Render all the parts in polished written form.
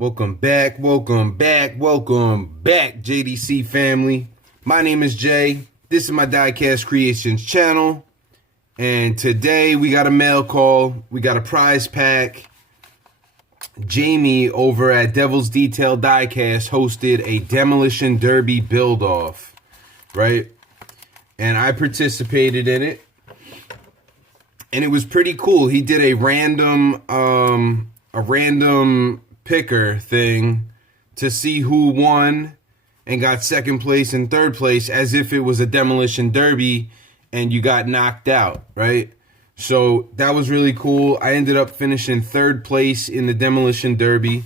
Welcome back, welcome back, welcome back, JDC family. My name is Jay. This is my Diecast Creations channel. And today we got a mail call. We got a prize pack. Jamie over at Devil's Detail Diecast hosted a Demolition Derby build-off, right? And I participated in it. And it was pretty cool. He did a random picker thing to see who won and got second place and third place, as if it was a demolition derby and you got knocked out, right? So that was really cool. I ended up finishing third place in the demolition derby,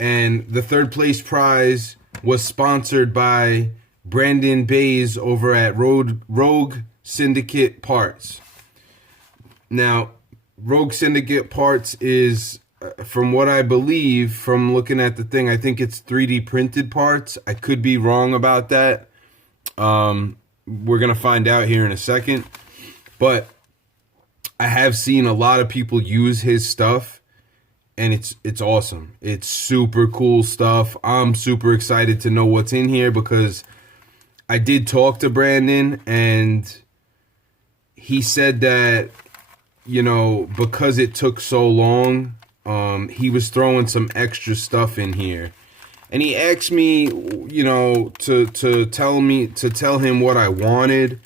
and the third place prize was sponsored by Brandon Bays over at Rogue Syndicate Parts. Now, Rogue Syndicate Parts is, from what I believe, from looking at the thing, I think it's 3D printed parts. I could be wrong about that. We're going to find out here in a second. But I have seen a lot of people use his stuff, and it's awesome. It's super cool stuff. I'm super excited to know what's in here because I did talk to Brandon, and he said that, you know, because it took so long, he was throwing some extra stuff in here. And he asked me, you know, to tell him what I wanted.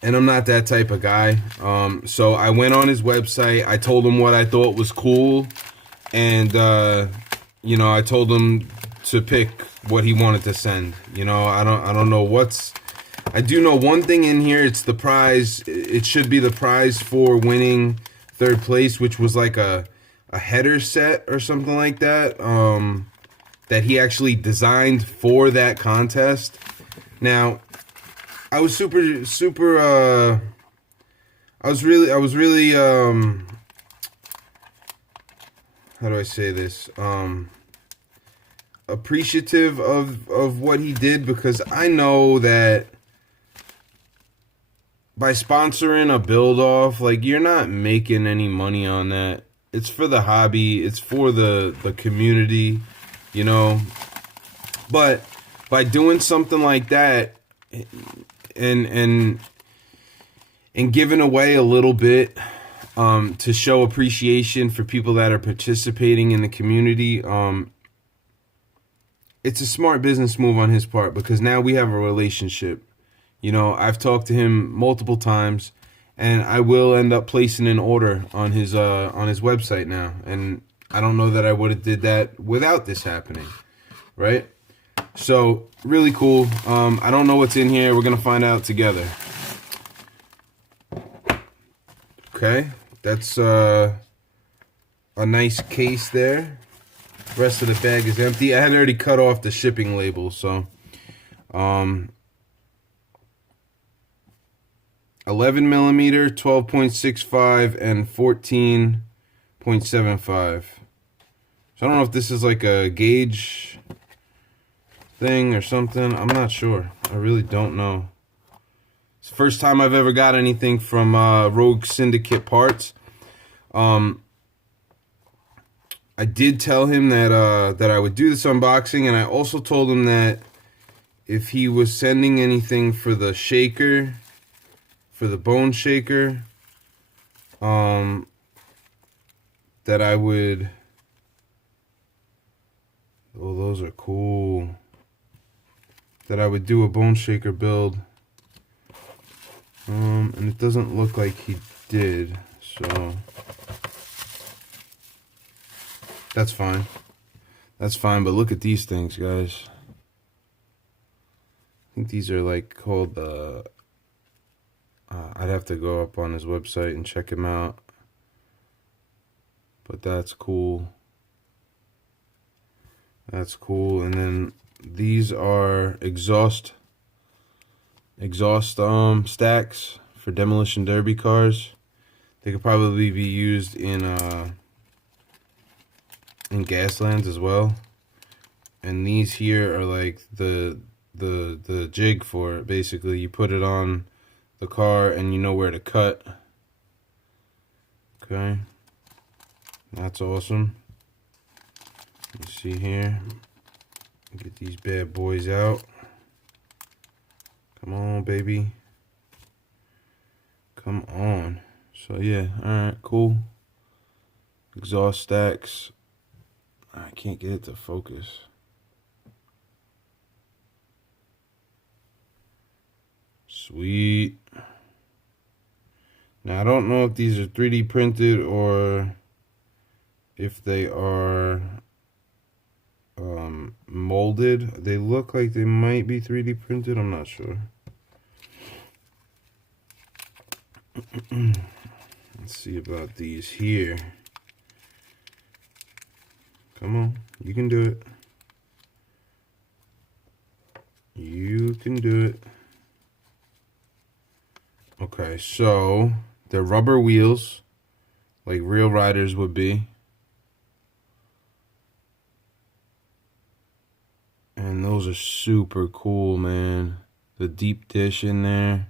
And I'm not that type of guy. So I went on his website. I told him what I thought was cool. And, you know, I told him to pick what he wanted to send. You know, I don't know what's... I do know one thing in here. It's the prize. It should be the prize for winning third place, which was like a header set or something like that, that he actually designed for that contest. Now, I was I was really how do I say this? Appreciative of what he did, because I know that by sponsoring a build-off, like, you're not making any money on that. It's for the hobby. It's for the community, you know. But by doing something like that and giving away a little bit to show appreciation for people that are participating in the community, it's a smart business move on his part, because now we have a relationship. You know, I've talked to him multiple times, and I will end up placing an order on his website now. And I don't know that I would have did that without this happening, right? So, really cool. I don't know what's in here. We're going to find out together. Okay, that's a nice case there. The rest of the bag is empty. I had already cut off the shipping label, so... 11 millimeter, 12.65, and 14.75. So I don't know if this is like a gauge thing or something. I'm not sure. I really don't know. It's the first time I've ever got anything from Rogue Syndicate Parts. I did tell him that I would do this unboxing, and I also told him that if he was sending anything for the shaker, for the bone shaker, that I would... Oh, those are cool. That I would do a bone shaker build. And it doesn't look like he did, so... That's fine. That's fine, but look at these things, guys. I think these are like called I'd have to go up on his website and check him out. But that's cool. That's cool. And then these are exhaust stacks for demolition derby cars. They could probably be used in Gaslands as well. And these here are like the jig for it. Basically, you put it on the car and you know where to cut. Okay, that's awesome. Let's see here. Get these bad boys out. Come on, baby. Come on. So yeah, alright, cool. Exhaust stacks. I can't get it to focus. Sweet. Now I don't know if these are 3D printed or if they are molded. They look like they might be 3D printed. I'm not sure. Let's see about these here. Come on, you can do it. You can do it. Okay, so they're rubber wheels, like real riders would be. And those are super cool, man. The deep dish in there.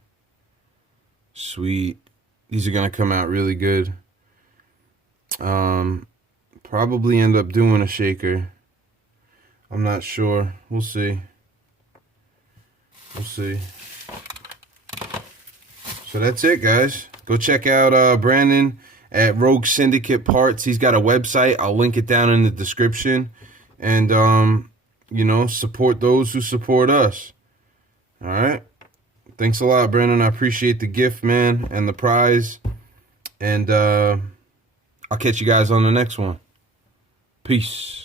Sweet. These are gonna come out really good. Probably end up doing a shaker. I'm not sure. We'll see. We'll see. So that's it, guys. Go check out Brandon at Rogue Syndicate Parts. He's got a website. I'll link it down in the description. And, you know, support those who support us. All right? Thanks a lot, Brandon. I appreciate the gift, man, and the prize. And I'll catch you guys on the next one. Peace.